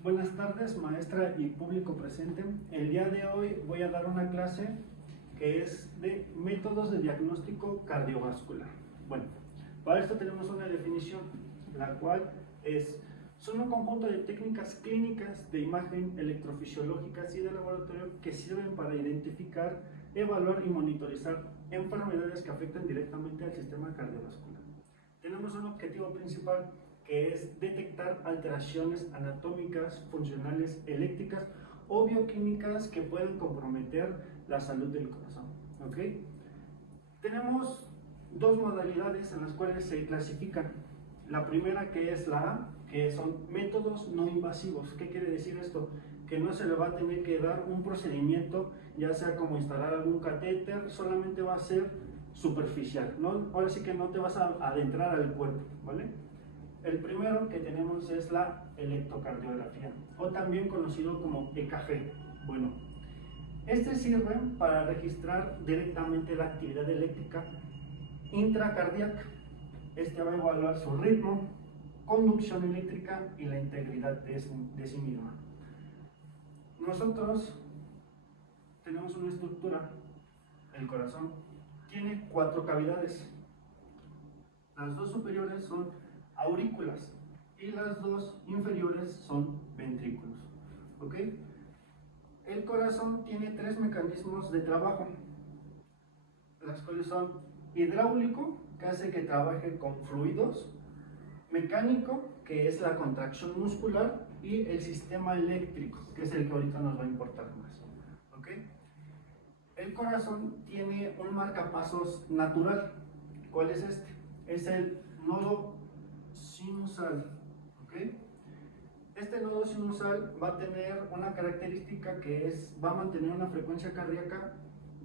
Buenas tardes, maestra y público presente. El día de hoy voy a dar una clase que es de métodos de diagnóstico cardiovascular. Bueno, para esto tenemos una definición, la cual son un conjunto de técnicas clínicas de imagen electrofisiológicas y de laboratorio que sirven para identificar, evaluar y monitorizar enfermedades que afectan directamente al sistema cardiovascular. Tenemos un objetivo principal, que es detectar alteraciones anatómicas, funcionales, eléctricas o bioquímicas que pueden comprometer la salud del corazón. ¿Okay? Tenemos dos modalidades en las cuales se clasifican. La primera, que es la A, que son métodos no invasivos. ¿Qué quiere decir esto? Que no se le va a tener que dar un procedimiento, ya sea como instalar algún catéter, solamente va a ser superficial, ¿no? Ahora sí que no te vas a adentrar al cuerpo, ¿vale? El primero que tenemos es la electrocardiografía, o también conocido como EKG. Bueno, este sirve para registrar directamente la actividad eléctrica intracardíaca. Este va a evaluar su ritmo, conducción eléctrica y la integridad de sí misma. Nosotros tenemos una estructura, el corazón, tiene 4 cavidades. Las 2 superiores son aurículas y las 2 inferiores son ventrículos. ¿Ok? El corazón tiene 3 mecanismos de trabajo, las cuales son hidráulico, que hace que trabaje con fluidos, mecánico, que es la contracción muscular, y el sistema eléctrico, que es el que ahorita nos va a importar más. ¿Ok? El corazón tiene un marcapasos natural. ¿Cuál es este? Es el nodo sinusal. ¿Ok? Este nodo sinusal va a tener una característica que va a mantener una frecuencia cardíaca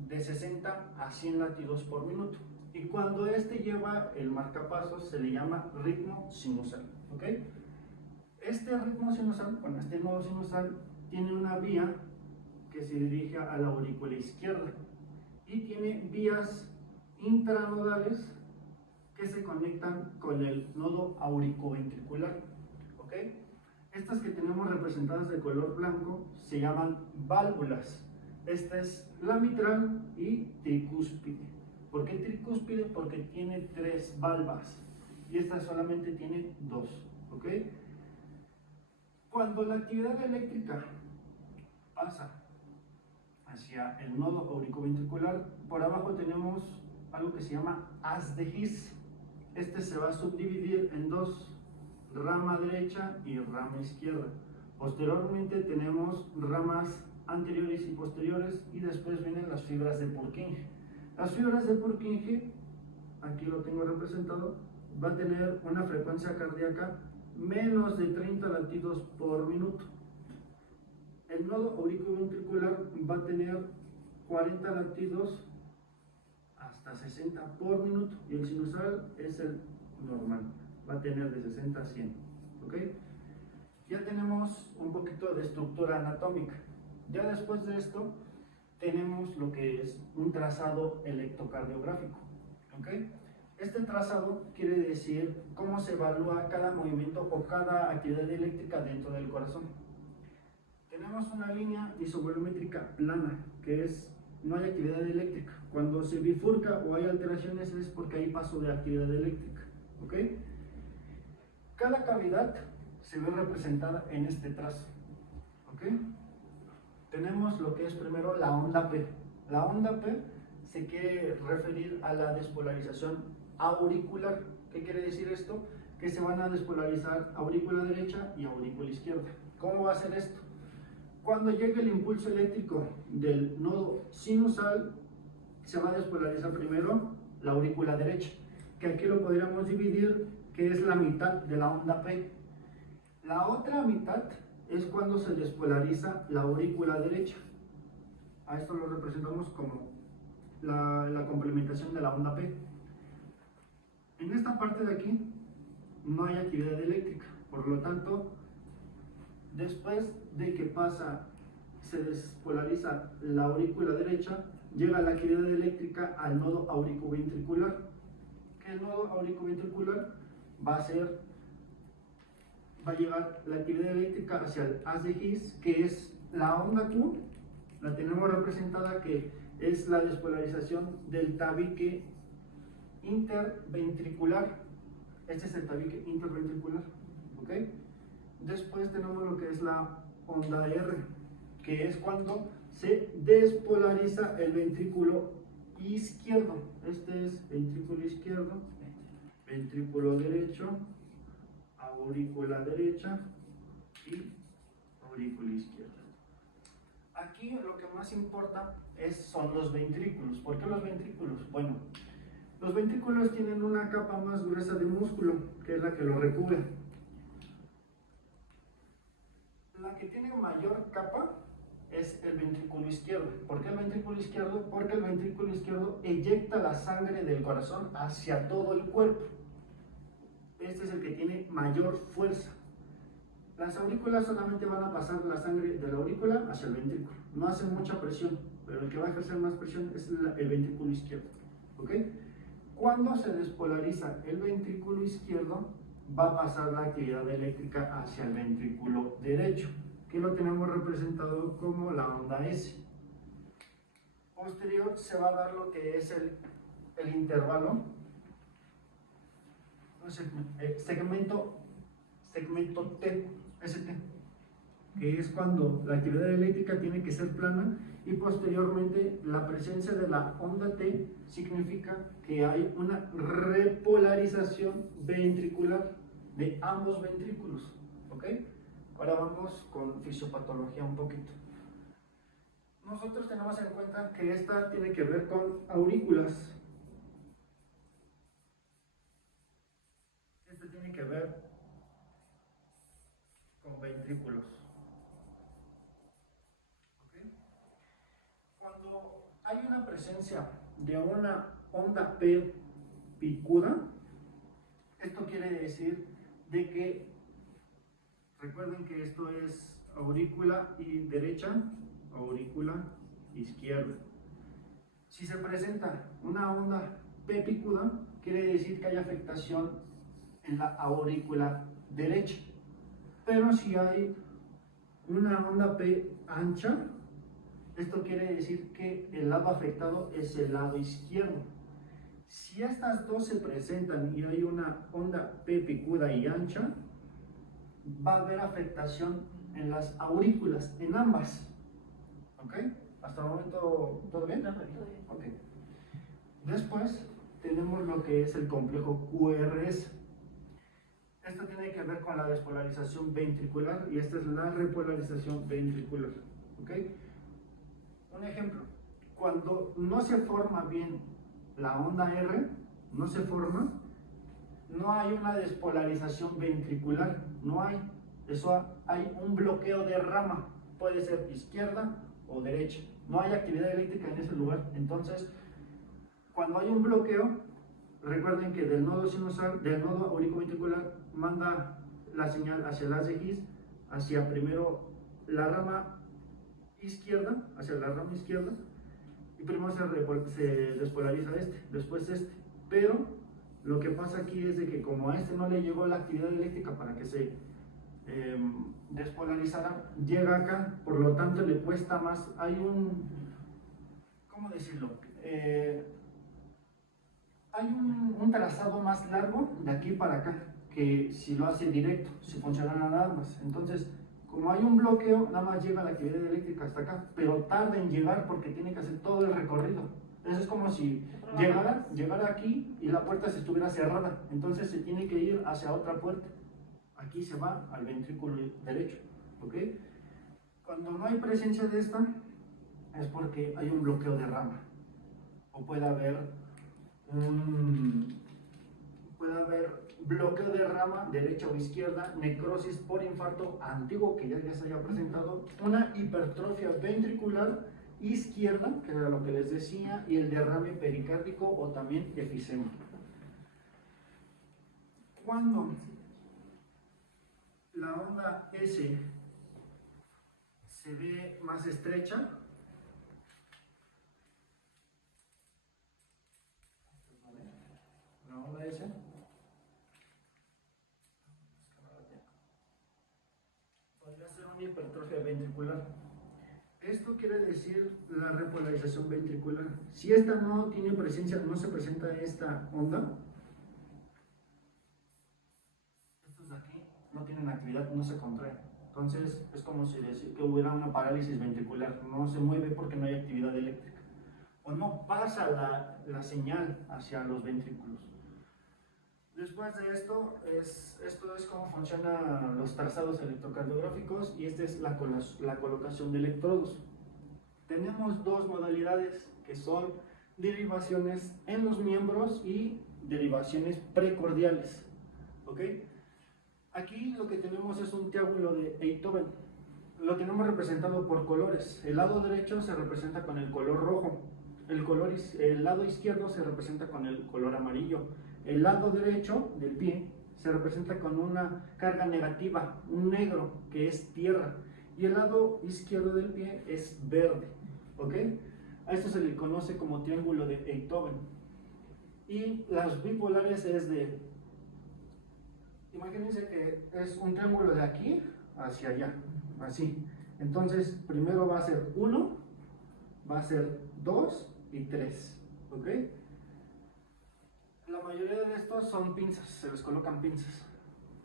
de 60 a 100 latidos por minuto. Y cuando este lleva el marcapasos se le llama ritmo sinusal. ¿Ok? Este ritmo sinusal, bueno, este nodo sinusal tiene una vía que se dirige a la aurícula izquierda y tiene vías intranodales que se conectan con el nodo auriculoventricular. ¿Ok? Estas que tenemos representadas de color blanco se llaman válvulas. Esta es la mitral y tricúspide. ¿Por qué tricúspide? Porque tiene 3 valvas y esta solamente tiene 2. ¿Ok? Cuando la actividad eléctrica pasa hacia el nodo auriculoventricular, por abajo tenemos algo que se llama haz de His. Este se va a subdividir en 2, rama derecha y rama izquierda. Posteriormente tenemos ramas anteriores y posteriores, y después vienen las fibras de Purkinje. Las fibras de Purkinje, aquí lo tengo representado, va a tener una frecuencia cardíaca menos de 30 latidos por minuto. El nodo auriculoventricular va a tener 40 latidos hasta 60 por minuto, y el sinusal es el normal, va a tener de 60 a 100. ¿Ok? Ya tenemos un poquito de estructura anatómica. Ya después de esto tenemos lo que es un trazado electrocardiográfico. ¿Ok? Este trazado quiere decir cómo se evalúa cada movimiento o cada actividad eléctrica dentro del corazón. Tenemos una línea isovolumétrica plana, que no hay actividad eléctrica. Cuando se bifurca o hay alteraciones es porque hay paso de actividad eléctrica. ¿Ok? Cada cavidad se ve representada en este trazo. ¿Ok? Tenemos lo que es primero la onda P. La onda P se quiere referir a la despolarización auricular. ¿Qué quiere decir esto? Que se van a despolarizar aurícula derecha y aurícula izquierda. ¿Cómo va a ser esto? Cuando llegue el impulso eléctrico del nodo sinusal, se va a despolarizar primero la aurícula derecha, que aquí lo podríamos dividir, que es la mitad de la onda P. La otra mitad es cuando se despolariza la aurícula derecha. A esto lo representamos como la complementación de la onda P. En esta parte de aquí no hay actividad eléctrica, por lo tanto, después de que se despolariza la aurícula derecha, llega la actividad eléctrica al nodo auriculoventricular, que el nodo auriculoventricular va a ser va a llegar la actividad eléctrica hacia el haz de His, que es la onda Q, la tenemos representada que es la despolarización del tabique interventricular. Este es el tabique interventricular, ¿ok? Después tenemos lo que es la onda R, que es cuando se despolariza el ventrículo izquierdo. Este es ventrículo izquierdo, ventrículo derecho, aurícula derecha y aurícula izquierda. Aquí lo que más importa son los ventrículos. ¿Por qué los ventrículos? Bueno, los ventrículos tienen una capa más gruesa de músculo, que es la que lo recubre. La que tiene mayor capa es el ventrículo izquierdo. ¿Por qué el ventrículo izquierdo? Porque el ventrículo izquierdo eyecta la sangre del corazón hacia todo el cuerpo. Este es el que tiene mayor fuerza. Las aurículas solamente van a pasar la sangre de la aurícula hacia el ventrículo. No hacen mucha presión, pero el que va a ejercer más presión es el ventrículo izquierdo. ¿Ok? Cuando se despolariza el ventrículo izquierdo, va a pasar la actividad eléctrica hacia el ventrículo derecho, que lo tenemos representado como la onda S. Posterior se va a dar lo que es el intervalo, segmento T, ST, que es cuando la actividad eléctrica tiene que ser plana, y posteriormente la presencia de la onda T significa que hay una repolarización ventricular de ambos ventrículos. ¿Ok? Ahora vamos con fisiopatología un poquito. Nosotros tenemos en cuenta que esta tiene que ver con aurículas. Esta tiene que ver con ventrículos. Cuando hay una presencia de una onda P picuda, esto quiere decir de que, recuerden que esto es aurícula y derecha, aurícula izquierda. Si se presenta una onda P picuda, quiere decir que hay afectación en la aurícula derecha. Pero si hay una onda P ancha, esto quiere decir que el lado afectado es el lado izquierdo. Si estas dos se presentan y hay una onda P picuda y ancha, va a haber afectación en las aurículas, en ambas. ¿Ok? ¿Hasta el momento todo bien? Ok. Después tenemos lo que es el complejo QRS. Esto tiene que ver con la despolarización ventricular y esta es la repolarización ventricular. ¿Ok? Un ejemplo, cuando no se forma bien la onda R, no se forma, no hay una despolarización ventricular, no hay. Eso hay un bloqueo de rama, puede ser izquierda o derecha. No hay actividad eléctrica en ese lugar. Entonces, cuando hay un bloqueo, recuerden que del nodo sinusal, del nodo auriculoventricular, manda la señal hacia el haz de His, hacia primero la rama izquierda, hacia la rama izquierda, y primero se despolariza después pero lo que pasa aquí es de que como a este no le llegó la actividad eléctrica para que se despolarizara, llega acá, por lo tanto le cuesta más, hay ¿cómo decirlo? Hay un trazado más largo de aquí para acá, que si lo hace directo, si funcionan nada más. Entonces, como hay un bloqueo, nada más llega la actividad eléctrica hasta acá, pero tarda en llegar porque tiene que hacer todo el recorrido. Eso es como si llegara aquí y la puerta se estuviera cerrada, entonces se tiene que ir hacia otra puerta. Aquí se va al ventrículo derecho, ¿ok? Cuando no hay presencia de esta, es porque hay un bloqueo de rama, o puede haber bloqueo de rama derecha o izquierda, necrosis por infarto antiguo que ya se haya presentado, una hipertrofia ventricular izquierda, que era lo que les decía, y el derrame pericárdico o también efisema. Cuando la onda S se ve más estrecha, la onda S hipertrofia ventricular. Esto quiere decir la repolarización ventricular. Si esta no tiene presencia, no se presenta esta onda, estos de aquí no tienen actividad, no se contraen. Entonces es como si decir que hubiera una parálisis ventricular, no se mueve porque no hay actividad eléctrica. O no pasa la señal hacia los ventrículos. Después de esto es cómo funcionan los trazados electrocardiográficos y esta es la colocación de electrodos. Tenemos dos modalidades que son derivaciones en los miembros y derivaciones precordiales. ¿Ok? Aquí lo que tenemos es un triángulo de Einthoven. Lo tenemos representado por colores. El lado derecho se representa con el color rojo. El lado izquierdo se representa con el color amarillo. El lado derecho del pie se representa con una carga negativa, un negro, que es tierra. Y el lado izquierdo del pie es verde. ¿Ok? A esto se le conoce como triángulo de Einthoven. Y las bipolares es de... Imagínense que es un triángulo de aquí hacia allá, así. Entonces, primero va a ser 1, va a ser 2 y 3. ¿Ok? La mayoría de estos son pinzas, se les colocan pinzas.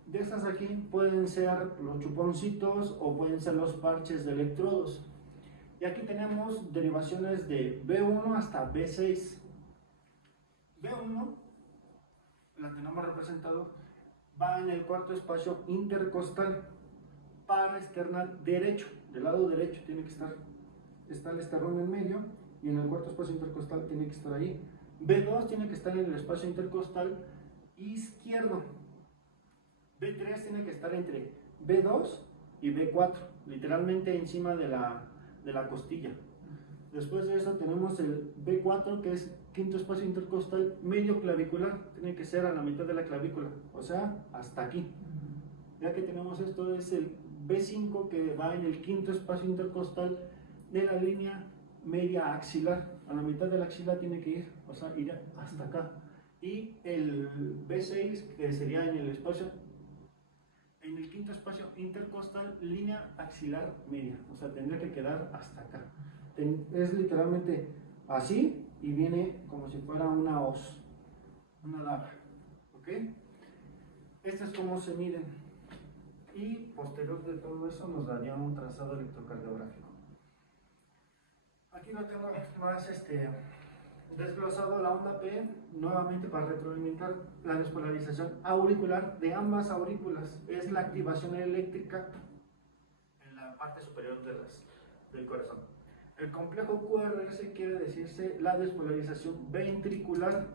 De estas aquí pueden ser los chuponcitos o pueden ser los parches de electrodos. Y aquí tenemos derivaciones de B1 hasta B6. B1, la tenemos representado, va en el cuarto espacio intercostal paraesternal derecho. Del lado derecho tiene que estar el esternón en medio y en el cuarto espacio intercostal tiene que estar ahí. B2 tiene que estar en el espacio intercostal izquierdo. B3 tiene que estar entre B2 y B4, literalmente encima de la costilla. Después de eso tenemos el B4, que es quinto espacio intercostal medio clavicular, tiene que ser a la mitad de la clavícula, o sea, hasta aquí. Ya que tenemos esto, es el B5, que va en el quinto espacio intercostal de la línea media axilar, a la mitad de la axila tiene que ir, o sea, ir hasta acá. Y el B6, que sería en el quinto espacio intercostal, línea axilar media, o sea, tendría que quedar hasta acá. Es literalmente así y viene como si fuera una hoz, una daga. ¿Ok? Esto es como se miden. Y posterior de todo eso nos daría un trazado electrocardiográfico. Aquí lo tengo más desglosado la onda P, nuevamente para retroalimentar la despolarización auricular de ambas aurículas. Es la activación eléctrica en la parte superior del corazón. El complejo QRS quiere decirse la despolarización ventricular.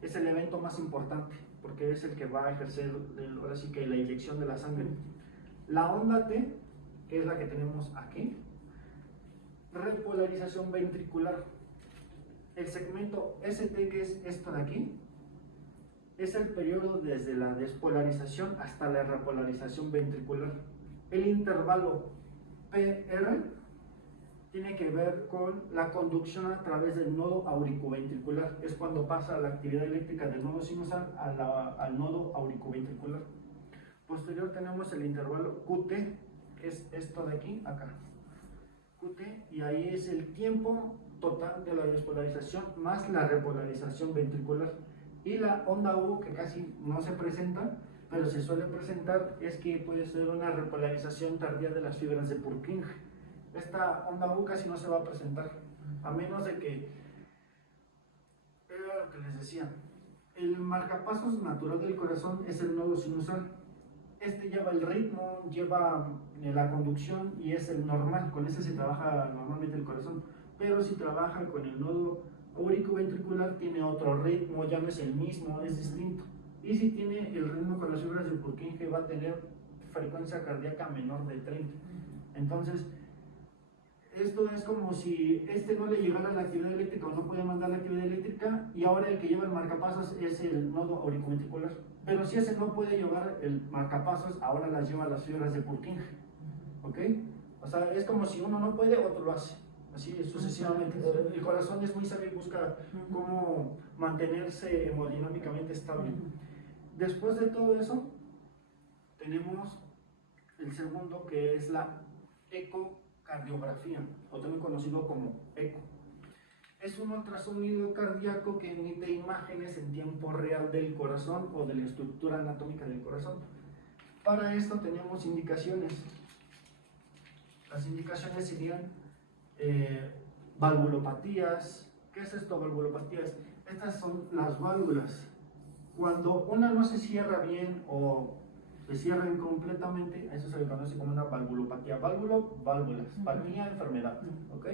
Es el evento más importante porque es el que va a ejercer ahora sí que la inyección de la sangre. La onda T, que es la que tenemos aquí, repolarización ventricular. El segmento ST, que es esto de aquí, es el periodo desde la despolarización hasta la repolarización ventricular. El intervalo PR tiene que ver con la conducción a través del nodo auricuventricular. Es cuando pasa la actividad eléctrica del nodo sinusal al nodo auricuventricular. Posterior tenemos el intervalo QT, que es esto de aquí, acá. QT, y ahí es el tiempo total de la despolarización más la repolarización ventricular. Y la onda U, que casi no se presenta, pero se suele presentar, es que puede ser una repolarización tardía de las fibras de Purkinje. Esta onda U casi no se va a presentar, a menos de que, era lo que les decía, el marcapasos natural del corazón es el nodo sinusal. Este lleva el ritmo, lleva la conducción y es el normal, con ese se trabaja normalmente el corazón. Pero si trabaja con el nodo auricuventricular tiene otro ritmo, ya no es el mismo, es distinto. Y si tiene el ritmo con las fibras de Purkinje va a tener frecuencia cardíaca menor de 30. Entonces, esto es como si no le llegara la actividad eléctrica o no podía mandar la actividad eléctrica y ahora el que lleva el marcapasos es el nodo auricuventricular. Pero si ese no puede llevar el marcapasos, ahora las lleva las fibras de Purkinje. ¿Ok? O sea, es como si uno no puede, otro lo hace. Así sucesivamente. El corazón es muy sabio y busca cómo mantenerse hemodinámicamente estable. Después de todo eso, tenemos el segundo, que es la ecocardiografía, o también conocido como eco. Es un ultrasonido cardíaco que emite imágenes en tiempo real del corazón o de la estructura anatómica del corazón. Para esto tenemos indicaciones. Las indicaciones serían valvulopatías. ¿Qué es esto, valvulopatías? Estas son las válvulas. Cuando una no se cierra bien o se cierra incompletamente, eso se le conoce como una valvulopatía. Válvulas, patía, enfermedad. ¿Ok?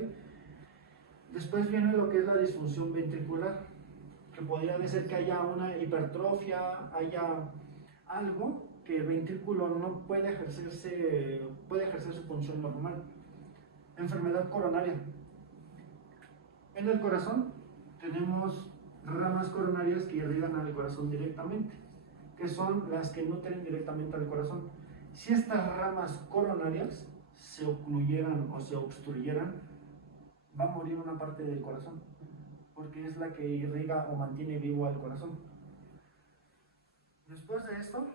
Después viene lo que es la disfunción ventricular, que podría ser que haya una hipertrofia, haya algo que el ventrículo no puede ejercer su función normal. Enfermedad coronaria. En el corazón tenemos ramas coronarias que irrigan al corazón directamente, que son las que nutren directamente al corazón. Si estas ramas coronarias se ocluyeran o se obstruyeran, va a morir una parte del corazón, porque es la que irriga o mantiene vivo al corazón. Después de esto,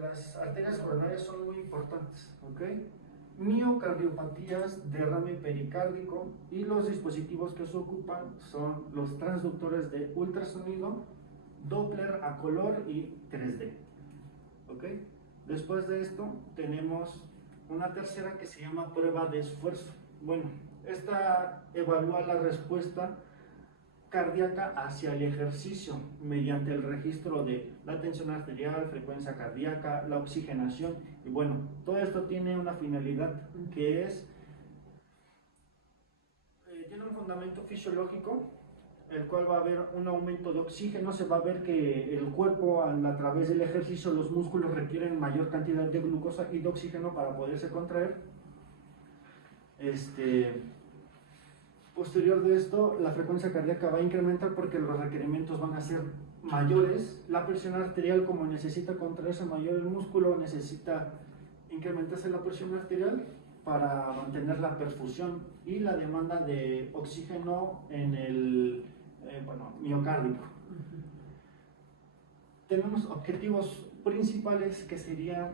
las arterias coronarias son muy importantes, ¿ok? Miocardiopatías, derrame pericárdico, y los dispositivos que se ocupan son los transductores de ultrasonido, Doppler a color y 3D, ¿ok? Después de esto tenemos una tercera que se llama prueba de esfuerzo. Bueno, esta evalúa la respuesta cardíaca hacia el ejercicio mediante el registro de la tensión arterial, frecuencia cardíaca, la oxigenación, y bueno, todo esto tiene una finalidad que es, tiene un fundamento fisiológico, el cual va a haber un aumento de oxígeno. Se va a ver que el cuerpo, a través del ejercicio, los músculos requieren mayor cantidad de glucosa y de oxígeno para poderse contraer. Posterior de esto, la frecuencia cardíaca va a incrementar porque los requerimientos van a ser mayores. La presión arterial, como necesita contraerse mayor el músculo, necesita incrementarse la presión arterial para mantener la perfusión y la demanda de oxígeno en el miocardio. Tenemos objetivos principales, que sería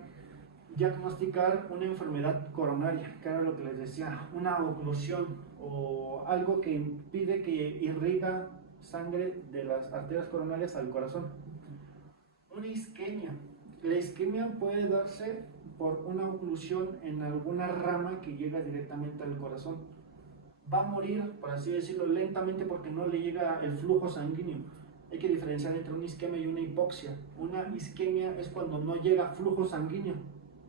diagnosticar una enfermedad coronaria, que era lo que les decía, una oclusión o algo que impide que irriga sangre de las arterias coronarias al corazón. Una isquemia. La isquemia puede darse por una oclusión en alguna rama que llega directamente al corazón. Va a morir, por así decirlo, lentamente porque no le llega el flujo sanguíneo. Hay que diferenciar entre una isquemia y una hipoxia. Una isquemia es cuando no llega flujo sanguíneo,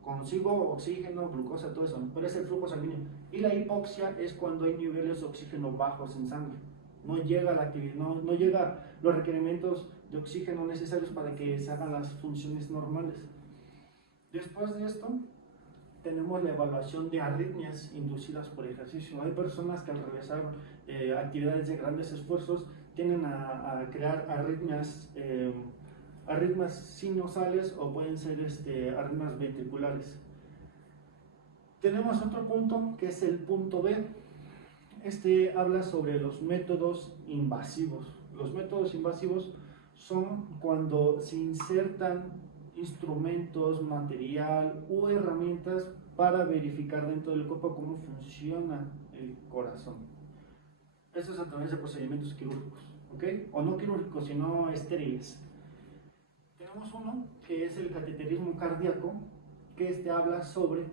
consigo oxígeno, glucosa, todo eso, pero es el flujo sanguíneo. Y la hipoxia es cuando hay niveles de oxígeno bajos en sangre. No llega la actividad, no llega los requerimientos de oxígeno necesarios para que se hagan las funciones normales. Después de esto, tenemos la evaluación de arritmias inducidas por ejercicio. Hay personas que al realizar actividades de grandes esfuerzos tienden a crear arritmias sinusales, o pueden ser arritmias ventriculares. Tenemos otro punto, que es el punto B. Habla sobre los métodos invasivos. Los métodos invasivos son cuando se insertan instrumentos, material u herramientas para verificar dentro del cuerpo cómo funciona el corazón. Eso es a través de procedimientos quirúrgicos, ¿ok? O no quirúrgicos, sino estériles. Tenemos uno que es el cateterismo cardíaco, que habla sobre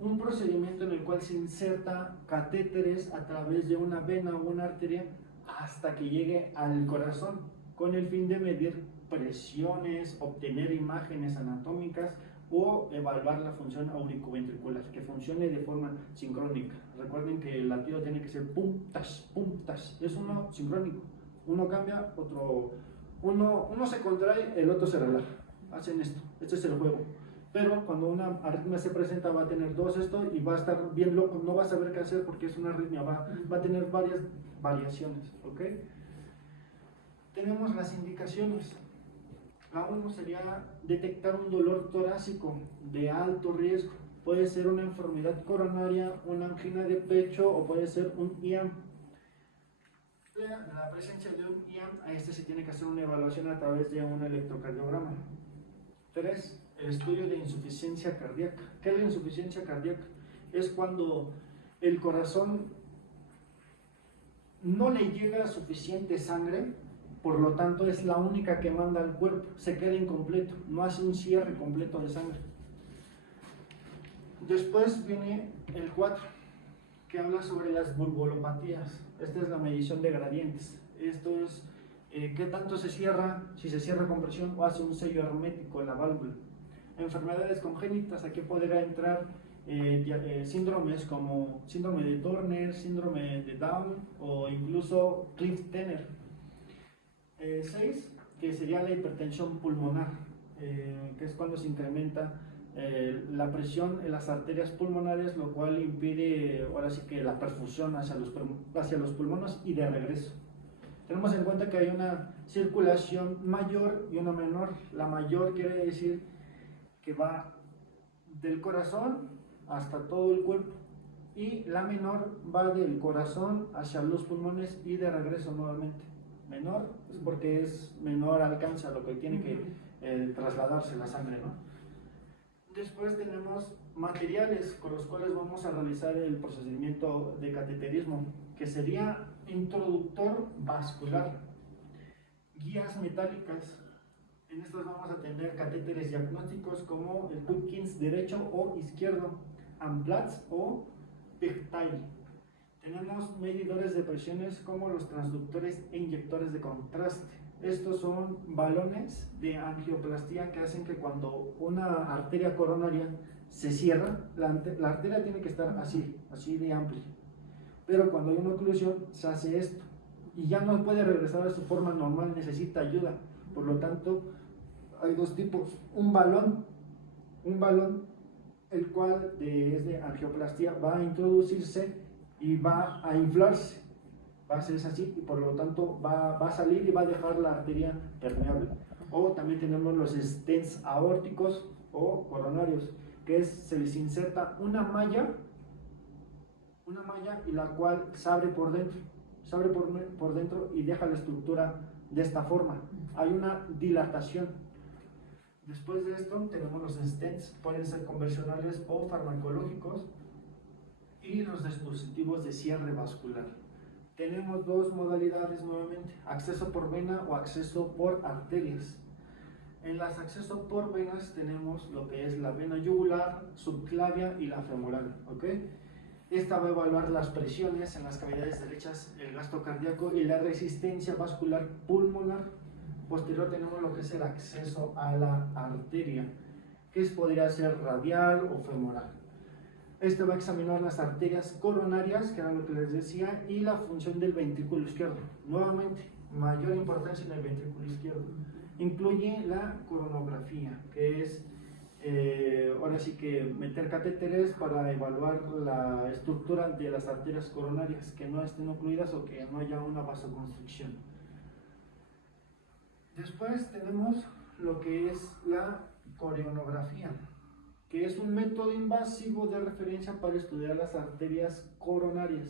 un procedimiento en el cual se inserta catéteres a través de una vena o una arteria hasta que llegue al corazón, con el fin de medir presiones, obtener imágenes anatómicas o evaluar la función auriculoventricular, que funcione de forma sincrónica. Recuerden que el latido tiene que ser pum, tash, pum, tash. Es uno sincrónico. Uno cambia, uno se contrae, el otro se relaja. Hacen esto. Este es el juego. Pero cuando una arritmia se presenta, va a tener dos esto y va a estar bien loco. No va a saber qué hacer porque es una arritmia. Va a tener varias variaciones. ¿Ok? Tenemos las indicaciones. La 1 sería detectar un dolor torácico de alto riesgo. Puede ser una enfermedad coronaria, una angina de pecho o puede ser un IAM. La presencia de un IAM, a se tiene que hacer una evaluación a través de un electrocardiograma. 3. el estudio de insuficiencia cardíaca. ¿Qué es la insuficiencia cardíaca? Es cuando el corazón no le llega suficiente sangre, por lo tanto es la única que manda al cuerpo, se queda incompleto, no hace un cierre completo de sangre. Después viene el 4, que habla sobre las bulbopatías. Esta es la medición de gradientes. Esto es qué tanto se cierra, si se cierra con presión o hace un sello hermético en la válvula. Enfermedades congénitas, aquí podrá entrar síndromes como síndrome de Turner, síndrome de Down o incluso Cliff-Turner. 6, que sería la hipertensión pulmonar, que es cuando se incrementa la presión en las arterias pulmonares, lo cual impide ahora sí que la perfusión hacia los pulmones y de regreso. Tenemos en cuenta que hay una circulación mayor y una menor. La mayor quiere decir que va del corazón hasta todo el cuerpo, y la menor va del corazón hacia los pulmones y de regreso nuevamente. Menor es porque es menor alcance a lo que tiene que trasladarse la sangre, ¿no? Después tenemos materiales con los cuales vamos a realizar el procedimiento de cateterismo, que sería introductor vascular, guías metálicas. En estas vamos a tener catéteres diagnósticos como el Hopkins derecho o izquierdo, Amplatz o Pigtail. Tenemos medidores de presiones como los transductores e inyectores de contraste. Estos son balones de angioplastía que hacen que cuando una arteria coronaria se cierra, la arteria tiene que estar así de amplia. Pero cuando hay una oclusión se hace esto y ya no puede regresar a su forma normal, necesita ayuda. Por lo tanto, hay dos tipos: un balón el cual es de angioplastía, va a introducirse y va a inflarse, va a ser así y por lo tanto va a salir y va a dejar la arteria permeable. O también tenemos los stents aórticos o coronarios, que se les inserta una malla y la cual se abre por dentro y deja la estructura de esta forma. Hay una dilatación. Después de esto tenemos los stents, pueden ser convencionales o farmacológicos, y los dispositivos de cierre vascular. Tenemos dos modalidades nuevamente: acceso por vena o acceso por arterias. En las acceso por venas tenemos lo que es la vena yugular, subclavia y la femoral, ¿ok? Esta va a evaluar las presiones en las cavidades derechas, el gasto cardíaco y la resistencia vascular pulmonar. Posterior tenemos lo que es el acceso a la arteria, que podría ser radial o femoral. Este va a examinar las arterias coronarias, que era lo que les decía, y la función del ventrículo izquierdo. Nuevamente, mayor importancia en el ventrículo izquierdo. Incluye la coronografía, que es ahora sí que meter catéteres para evaluar la estructura de las arterias coronarias, que no estén ocluidas o que no haya una vasoconstricción. Después tenemos lo que es la coronografía, que es un método invasivo de referencia para estudiar las arterias coronarias.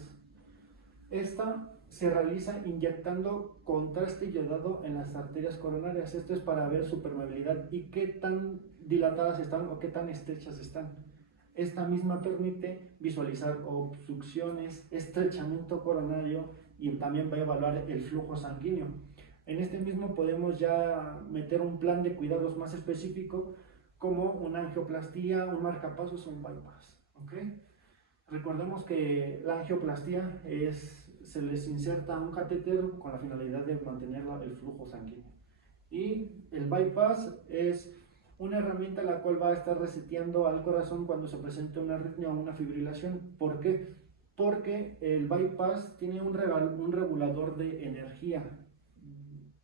Esta se realiza inyectando contraste iodado en las arterias coronarias. Esto es para ver su permeabilidad y qué tan dilatadas están o qué tan estrechas están. Esta misma permite visualizar obstrucciones, estrechamiento coronario, y también va a evaluar el flujo sanguíneo. En este mismo podemos ya meter un plan de cuidados más específico, como una angioplastía, un marcapasos o un bypass, ¿ok? Recordemos que la angioplastía se les inserta un catéter con la finalidad de mantener el flujo sanguíneo, y el bypass es una herramienta la cual va a estar reseteando al corazón cuando se presenta una arritmia o una fibrilación. ¿Por qué? Porque el bypass tiene un regulador de energía.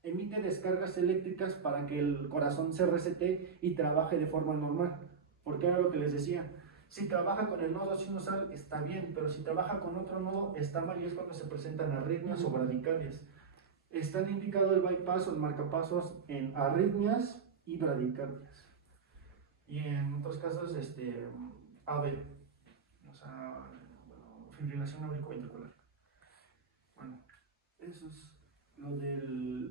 Emite descargas eléctricas para que el corazón se resete y trabaje de forma normal. Porque era lo que les decía: si trabaja con el nodo sinusal está bien, pero si trabaja con otro nodo está mal, y es cuando se presentan arritmias o bradicardias. Están indicados el bypass o el marcapasos en arritmias y bradicardias, y en otros casos AV, o sea, fibrilación auriculoventricular. Bueno, eso es lo de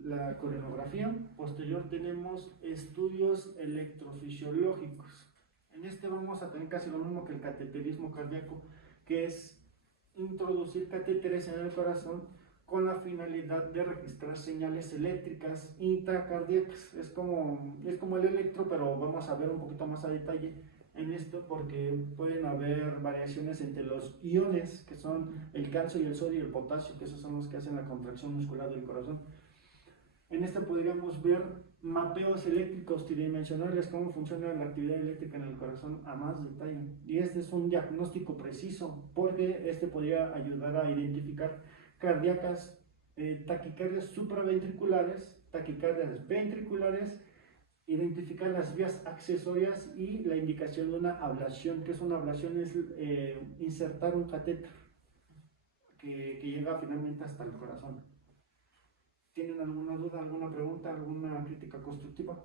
la coronografía. Posterior tenemos estudios electrofisiológicos. En este vamos a tener casi lo mismo que el cateterismo cardíaco, que es introducir catéteres en el corazón con la finalidad de registrar señales eléctricas intracardíacas. Es como el electro, pero vamos a ver un poquito más a detalle en esto porque pueden haber variaciones entre los iones, que son el calcio y el sodio y el potasio, que esos son los que hacen la contracción muscular del corazón. En esta podríamos ver mapeos eléctricos tridimensionales, cómo funciona la actividad eléctrica en el corazón a más detalle. Y este es un diagnóstico preciso, porque este podría ayudar a identificar cardíacas, taquicardias supraventriculares, taquicardias ventriculares, identificar las vías accesorias y la indicación de una ablación. ¿Qué es una ablación? Es insertar un catéter que llega finalmente hasta el corazón. ¿Tienen alguna duda, alguna pregunta, alguna crítica constructiva?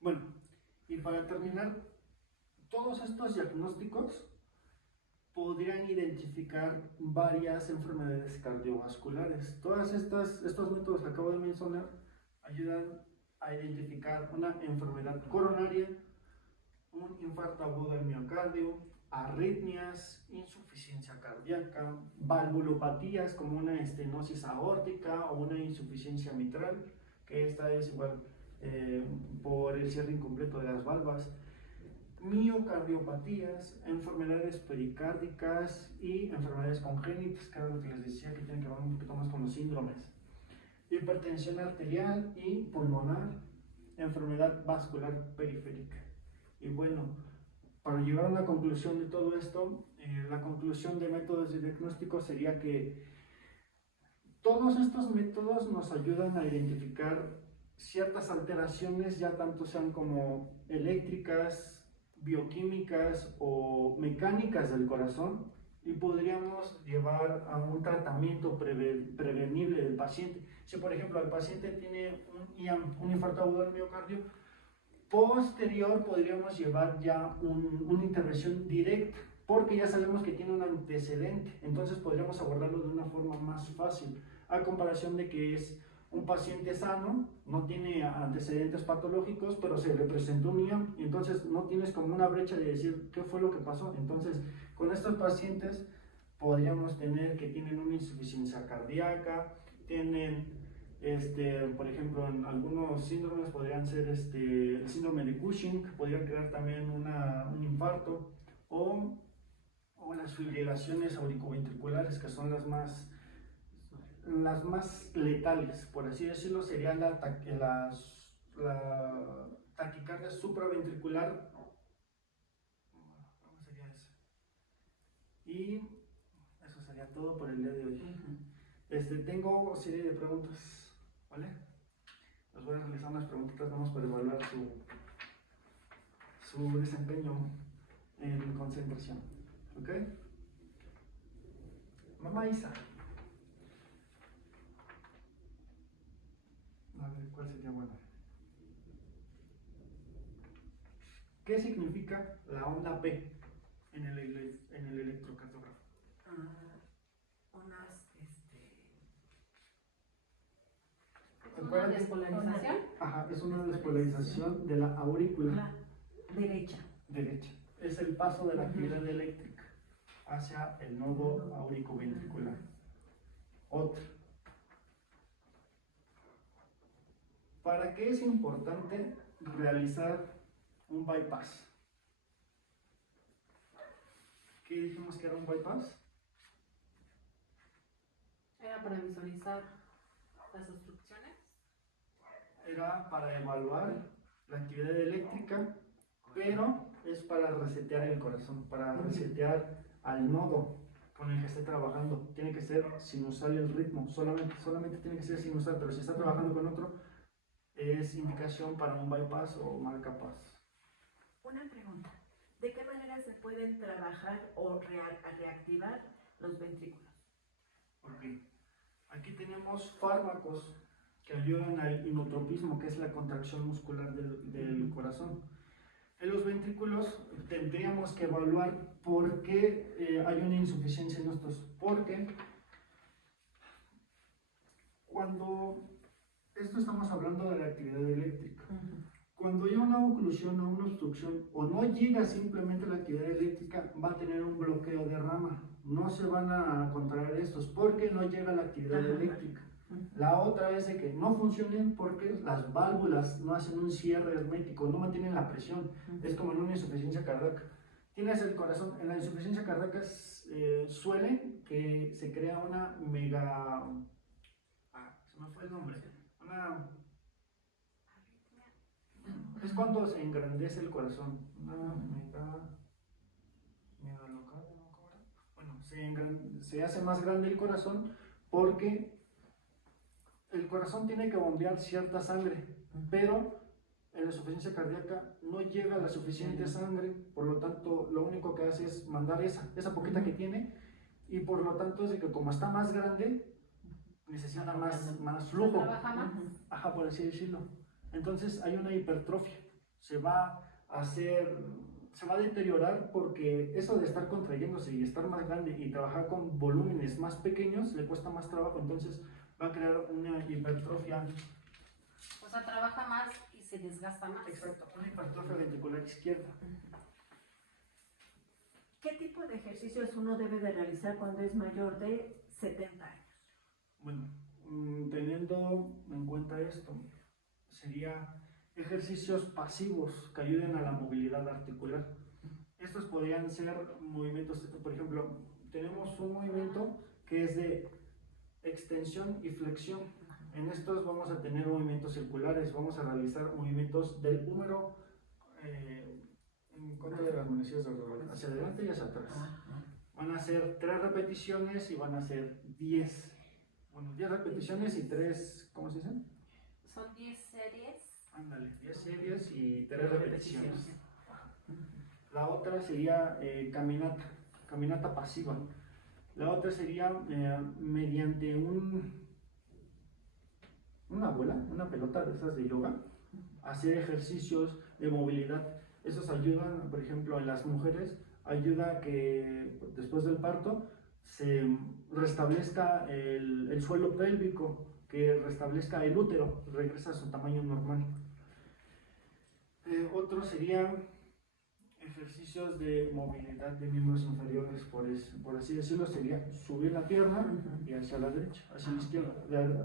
Bueno, y para terminar, todos estos diagnósticos podrían identificar varias enfermedades cardiovasculares. Estos métodos que acabo de mencionar ayudan a identificar una enfermedad coronaria, un infarto agudo del miocardio, arritmias, insuficiencia cardíaca, valvulopatías como una estenosis aórtica o una insuficiencia mitral, que esta es igual por el cierre incompleto de las valvas, miocardiopatías, enfermedades pericárdicas y enfermedades congénitas, que era lo que les decía que tienen que ver un poquito más con los síndromes, hipertensión arterial y pulmonar, enfermedad vascular periférica. Y bueno, para llegar a una conclusión de todo esto, la conclusión de métodos de diagnóstico sería que todos estos métodos nos ayudan a identificar ciertas alteraciones, ya tanto sean como eléctricas, bioquímicas o mecánicas del corazón, y podríamos llevar a un tratamiento prevenible del paciente. Si por ejemplo el paciente tiene un infarto agudo del miocardio, posterior podríamos llevar ya una intervención directa, porque ya sabemos que tiene un antecedente, entonces podríamos abordarlo de una forma más fácil, a comparación de que es un paciente sano, no tiene antecedentes patológicos, pero se le presentó un IAM, y entonces no tienes como una brecha de decir qué fue lo que pasó. Entonces, con estos pacientes podríamos tener que tienen una insuficiencia cardíaca, tienen por ejemplo, en algunos síndromes podrían ser el síndrome de Cushing, podría crear también un infarto, o las fibrilaciones auriculoventriculares, que son las más letales, por así decirlo, sería la taquicardia supraventricular. ¿Cómo sería eso? Y eso sería todo por el día de hoy. Tengo serie de preguntas, ¿vale? Les voy a realizar unas preguntitas, vamos para evaluar su desempeño en concentración. ¿Ok? Mamá Isa. A ver, ¿cuál sería buena? ¿Qué significa la onda P en el electrocardiograma? ¿Una despolarización? Ajá, es una despolarización de la aurícula Derecha. Es el paso de la actividad eléctrica hacia el nodo auriculoventricular. Otra. ¿Para qué es importante realizar un bypass? ¿Qué dijimos que era un bypass? Era para visualizar las obstrucciones. Era para evaluar la actividad eléctrica, pero es para resetear el corazón, para resetear al nodo con el que esté trabajando. Tiene que ser sinusal el ritmo, solamente tiene que ser sinusal, pero si está trabajando con otro, es indicación para un bypass o marcapass. Una pregunta, ¿de qué manera se pueden trabajar o reactivar los ventrículos? Ok, aquí tenemos fármacos que ayudan al inotropismo, que es la contracción muscular del corazón. En los ventrículos tendríamos que evaluar por qué hay una insuficiencia en estos, porque cuando esto estamos hablando de la actividad eléctrica. Cuando hay una oclusión o una obstrucción o no llega simplemente la actividad eléctrica, va a tener un bloqueo de rama. No se van a contraer estos porque no llega la actividad eléctrica. La otra es de que no funcionen porque las válvulas no hacen un cierre hermético, no mantienen la presión. Es como en una insuficiencia cardíaca. Tienes el corazón, en la insuficiencia cardíaca suele que se crea una mega... se me fue el nombre. Es cuando se engrandece el corazón. Bueno, se hace más grande el corazón porque el corazón tiene que bombear cierta sangre, pero en la insuficiencia cardíaca no llega la suficiente sangre, por lo tanto lo único que hace es mandar esa poquita que tiene, y por lo tanto es de que como está más grande, necesita más flujo. ¿Trabaja más? Ajá, por así decirlo. Entonces hay una hipertrofia, se va a deteriorar porque eso de estar contrayéndose y estar más grande y trabajar con volúmenes más pequeños le cuesta más trabajo, entonces va a crear una hipertrofia. O sea, trabaja más y se desgasta más. Exacto, una hipertrofia ventricular izquierda. ¿Qué tipo de ejercicios uno debe de realizar cuando es mayor de 70 años? Bueno, teniendo en cuenta esto, sería ejercicios pasivos que ayuden a la movilidad articular. Estos podrían ser movimientos, por ejemplo, tenemos un movimiento que es de extensión y flexión. En estos vamos a tener movimientos circulares, vamos a realizar movimientos del húmero en contra de las manecillas del reloj, hacia adelante y hacia atrás. Van a ser 3 repeticiones y van a ser 10. Bueno, 10 repeticiones y 3, ¿cómo se dice? Son 10 series. Ándale, 10 series y 3 repeticiones. La otra sería caminata pasiva. La otra sería mediante una bola, una pelota de esas de yoga, hacer ejercicios de movilidad. Esos ayudan, por ejemplo, en las mujeres, ayuda a que después del parto se restablezca el suelo pélvico, que restablezca el útero, regresa a su tamaño normal. Otro sería ejercicios de movilidad de miembros inferiores, por así decirlo, sería subir la pierna y hacia la derecha, hacia la izquierda,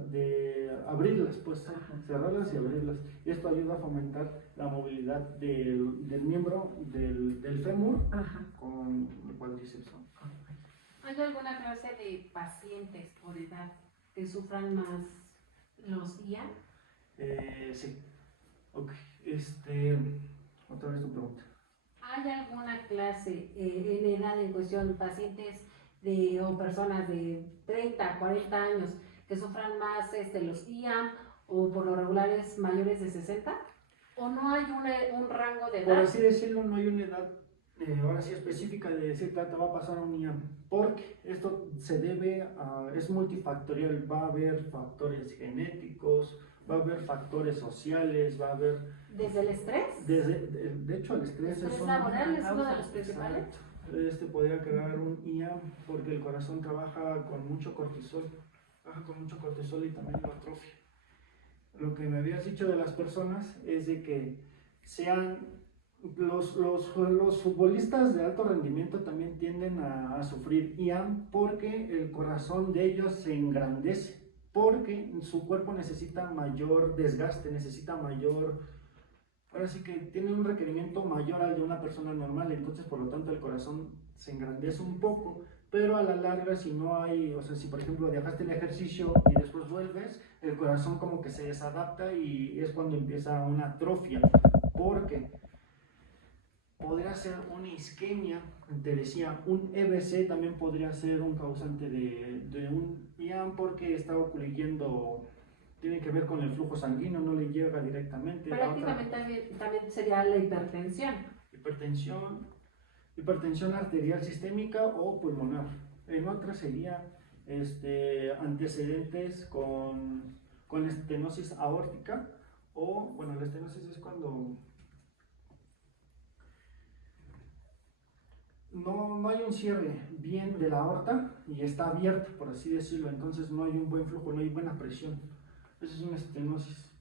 de abrirlas, pues, cerrarlas y abrirlas. Y esto ayuda a fomentar la movilidad del miembro, del fémur con el cuádriceps. ¿Hay alguna clase de pacientes por edad que sufran más los IA? Sí. Ok. Otra vez tu pregunta. ¿Hay alguna clase en edad en cuestión, pacientes o personas de 30, 40 años que sufran más los IAM o por lo regular es mayores de 60? ¿O no hay un rango de edad? Por así decirlo, no hay una edad ahora sí específica de decir te va a pasar un IAM, porque esto se debe es multifactorial, va a haber factores genéticos, va a haber factores sociales, va a haber... ¿Desde el estrés? De hecho, el estrés es laboral es uno de los principales. Podría crear un IAM porque el corazón trabaja con mucho cortisol, y también la atrofia. Lo que me habías dicho de las personas es de que sean los futbolistas de alto rendimiento también tienden a sufrir IAM porque el corazón de ellos se engrandece, porque su cuerpo necesita mayor desgaste, necesita mayor, ahora sí que tiene un requerimiento mayor al de una persona normal, entonces por lo tanto el corazón se engrandece un poco, pero a la larga si no hay, o sea, si por ejemplo dejaste el ejercicio y después vuelves, el corazón como que se desadapta y es cuando empieza una atrofia, porque podría ser una isquemia, te decía, un EBC también podría ser un causante de un IAM porque está ocurriendo, tiene que ver con el flujo sanguíneo, no le llega directamente. Prácticamente también sería la hipertensión. Hipertensión arterial sistémica o pulmonar. En otra sería antecedentes con estenosis aórtica o, bueno, la estenosis es cuando no hay un cierre bien de la aorta y está abierto, por así decirlo, entonces no hay un buen flujo, no hay buena presión. Esa es una estenosis.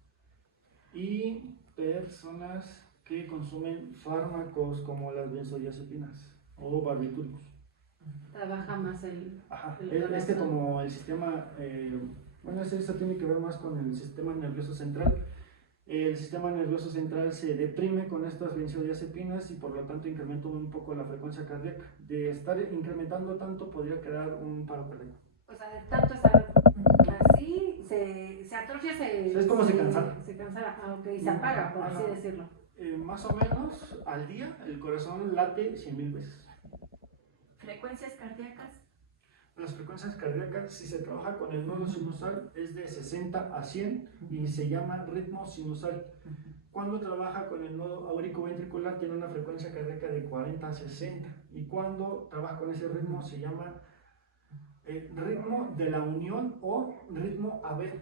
Y personas que consumen fármacos como las benzodiazepinas o barbitúricos. Trabaja más Ajá, el corazón. como el sistema, bueno, eso tiene que ver más con el sistema nervioso central. El sistema nervioso central se deprime con estas benzodiazepinas y por lo tanto incrementa un poco la frecuencia cardíaca. De estar incrementando tanto podría quedar un paro cardíaco. O sea, de tanto estar así, se atrofia, Es como se cansara. Se cansara, se apaga, por así Ajá. decirlo. Más o menos al día el corazón late 100,000 veces. ¿Frecuencias cardíacas? Las frecuencias cardíacas, si se trabaja con el nodo sinusal, es de 60 a 100 y se llama ritmo sinusal. Cuando trabaja con el nodo auriculoventricular tiene una frecuencia cardíaca de 40 a 60 y cuando trabaja con ese ritmo se llama ritmo de la unión o ritmo AB.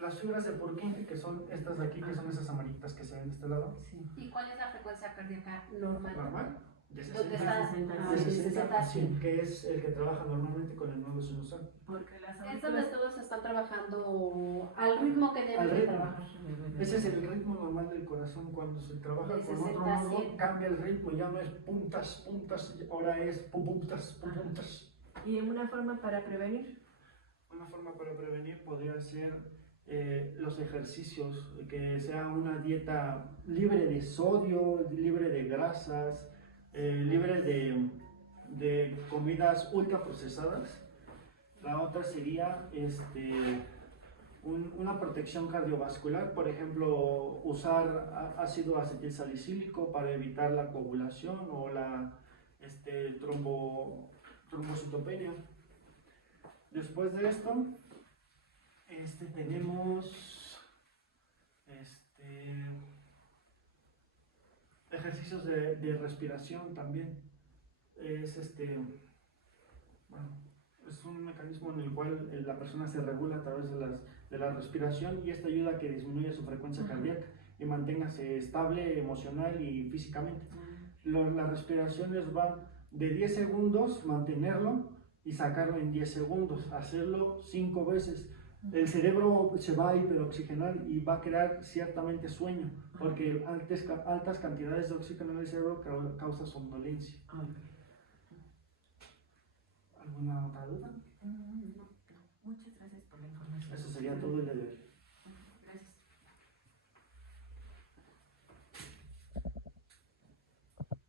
Las fibras de Purkinje, que son estas de aquí, que son esas amarillitas que se ven de este lado. ¿Y cuál es la frecuencia cardíaca normal? Normal, de ¿Dónde 60, está? de De 60 a 100, 100. que es el que trabaja normalmente con el nodo sinusal. Porque las Es donde aurículas... todos están trabajando al ritmo que deben Al de ritmo. trabajar. Ese es el ritmo normal del corazón. Cuando se trabaja De con 60 otro a nodo, 100. cambia el ritmo, ya no es puntas, puntas, ahora es puntas, puntas. ¿Y una forma para prevenir? Una forma para prevenir podría ser los ejercicios, que sea una dieta libre de sodio, libre de grasas, libre de comidas ultraprocesadas. La otra sería una protección cardiovascular, por ejemplo, usar ácido acetilsalicílico para evitar la coagulación o la trombocitopenia. Después de esto, tenemos ejercicios de respiración también. Bueno, es un mecanismo en el cual la persona se regula a través de la respiración y esto ayuda a que disminuya su frecuencia cardíaca y manténgase estable emocional y físicamente. Las respiraciones van de 10 segundos, mantenerlo y sacarlo en 10 segundos, hacerlo 5 veces. El cerebro se va a hiperoxigenar y va a crear ciertamente sueño, porque altas cantidades de oxígeno en el cerebro causa somnolencia. ¿Alguna otra duda? No. Muchas gracias por la información. Eso sería todo el día de hoy.